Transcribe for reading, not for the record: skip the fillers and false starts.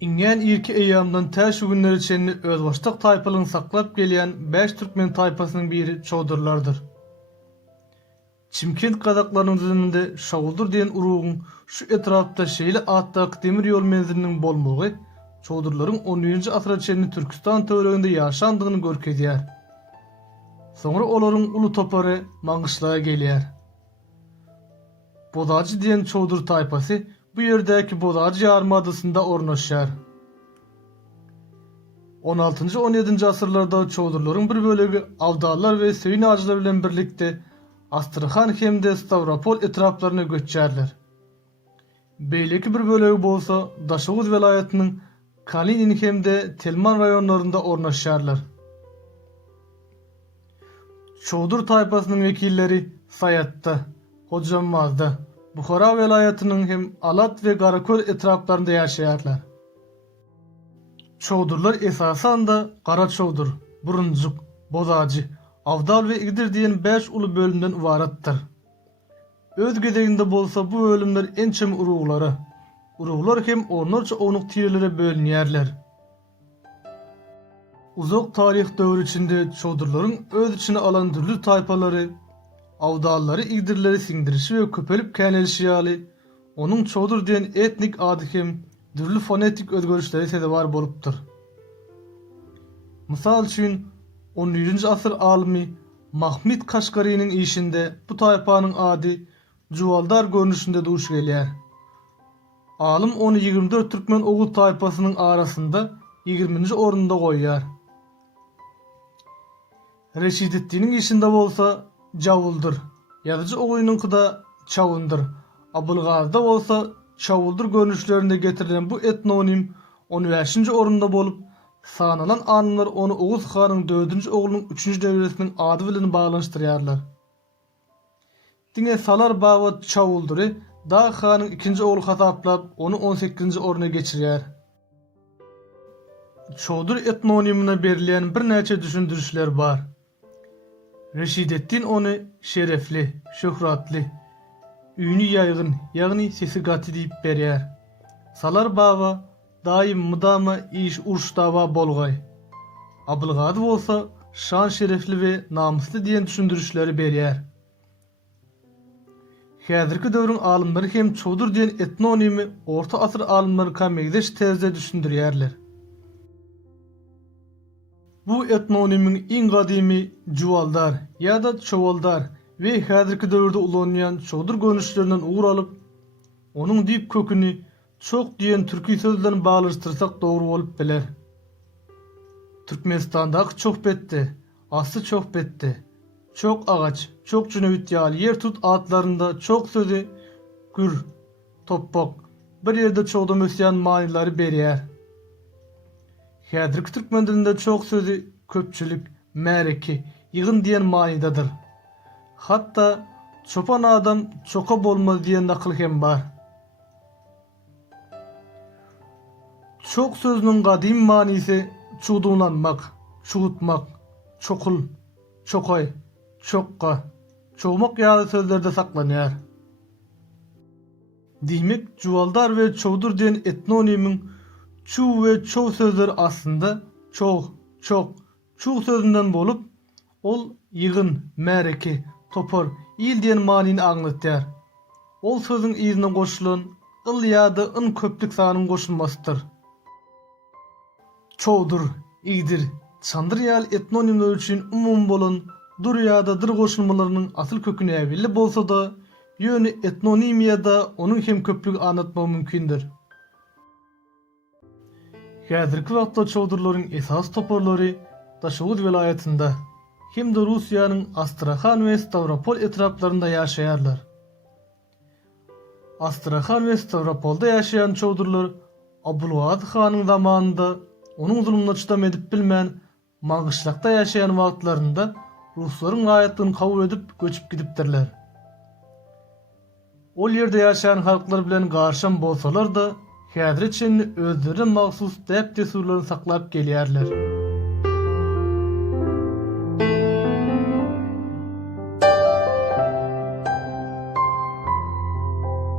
İňen ilki eýamdan täşe günler içinde özbaşlyk taýpalygyny saklap gelýän 5 türkmen taýpasynyň biri Çowdurlardyr. Çimkent gazaklarynyň düzüminde Şowdur diýen urugyň şu etrapda şeýle atdaky demir ýol menziliniň bolmagy Çowdurlaryň 10-njy asra çenli Türkistan töwereginde ýaşandygyny görkezýär. Soňra olaryň uly topary Maňyşlaga gelýär. Bodaji diýen Çowdur taýpasy bu ýerdäki Bodaji ýarmy adasynda ornaşýar. 16-17-nji asyrlarda Çowdurlaryň bir bölegi Awdallar we Söýün ajlary bilen birlikde Astrahan hemde Stavropol etraplaryna göçýärler. Beýleki bir bölegi bolsa Daşoğuz welaýatynyň Kalinin hemde Telman raýonlarynda ornaşýarlar. Çowdur taýpasynyň wekilleri Sayatda, Hojamazda, Buhara welaýatynyň hem Alat we Garaköl etraplarynda ýaşaýarlar. Çowdurlar esasan da Gara Çowdur, Burunjuk, Bozaji, Awdal we Igdir diýen 5 uly bölümden ibaratdyr. Öz gezeginde bolsa bu bölümler ençem uruglary. Uruglar hem onlarca onuq tirelere bölünýärler. Uzak tarih döwrü içinde Çowdurlaryň öz içine alan türlü taýpalary, Awdallary, Igdirleri siňdirişi we köpelip känelişi ýaly onuň Çowdur diýen etnik ady hem türlü fonetik özgörüşleri sedebar bolupdyr. Mysal üçin 10-njy asyr alymy Mahmud Kaşgarynyň işinde bu taýpanyň ady Juvaldar görnüşinde duş gelýär. Alym onu 24 Türkmen oğul taýpasynyň arasynda 20-nji orunda goýýar. Reşidetdiniň işinde bolsa Jawuldur, ýazyjy oğuýnyňky da Çawundur. Abulgazda bolsa Çawuldur görnüşlerinde getirilen bu etnonim 15-nji orunda bolup, sanalan anlar onu Oğuz hanyň 4-nji oğlunyň 3-nji döwresiniň ady bilen baglanyşdyrýarlar. Diňe Salar Baba Çawuldury Dağ hanyň 2-nji oğlu hasaplap onu 18-nji oruna geçirýär. Çowdur etnonimine berilýän bir näçe düşündürüşler bar. Reşidetdin onu şerefli, şöhratli, üýnü ýaýgyn, ýagny sesi gaty diýip berýär. Salar Baba daim mudama iş urşdaba bolgay. Abulgady bolsa şan şerefli we namusly diýen düşündürüşleri berýär. Häzirki döwrüň alymlary hem Çowdur diýen etnonimi orta asyr alymlary kamegdeş tezde düşündirýärler. Bu etnonimiň iň gadymy Juvaldar ýa-da Çowaldar we häzirki döwürde ulanýan Çowdur görnüşlerinden ugur alyp, onuň diýip köküni çok diýen türki sözlerden baglaşdyrsak dogry bolup biler. Türkmenistandaky Çokbetde, Asly Çokbetde, çok ağaç, çok cünübit ýaly yer tut atlarında çok sözü gür, toppak, bir yerde çoğdam ösýän manylary berýär. Häzirki türkmen dilinde çok sözü köpçülük, märeki, ýygyn diýen manydadyr. Hatta çopan adam çoka bolmaz diýen nakyl hem bar. Çok sözüniň gadim manysy çuğdumlanmak, çuğutmak, çokul, çokay, çokka, çoğmak ýaly sözlerde saklanýar. Diýmek, Juvaldar we Çowdur diýen etnonimiň çu we çow sözleri aslında çow, çok, çuw sözünden bolup, ol ýygyn, märeki, topar, il diýen manyny aňlatýar. Ol sözüň izine goşulan ıl ýa-da ın köplük sanyň goşulmasydyr. Çowdur, Igdir, Çandyr ýaly etnonimler üçin umum bolan dur ýa-da dır goşulmalarynyň asyl köküne äwelli bolsa da, ýöne etnonimiýada onuň hem köplük anlatmak mümkindir. Häzirki wagtda Çowdurlaryň esas toparlary Daşoğuz welaýatynda hem de Russiýanyň Astrahan we Stavropol etraplarynda ýaşaýarlar. Astrahan we Stavropolda ýaşaýan Çowdurlar Abulgaz hanyň zamanynda onuň zulmuna çydam edip bilmän Maňyşlakda ýaşaýan wagtlarynda Ruslaryň gaýatlygyny kabul edip göçüp gidipdirler. Ol ýerde ýaşaýan halklar bilen garşan bolsalar da häzirçe özlerine mahsus dep desurlaryny saklap gelýärler.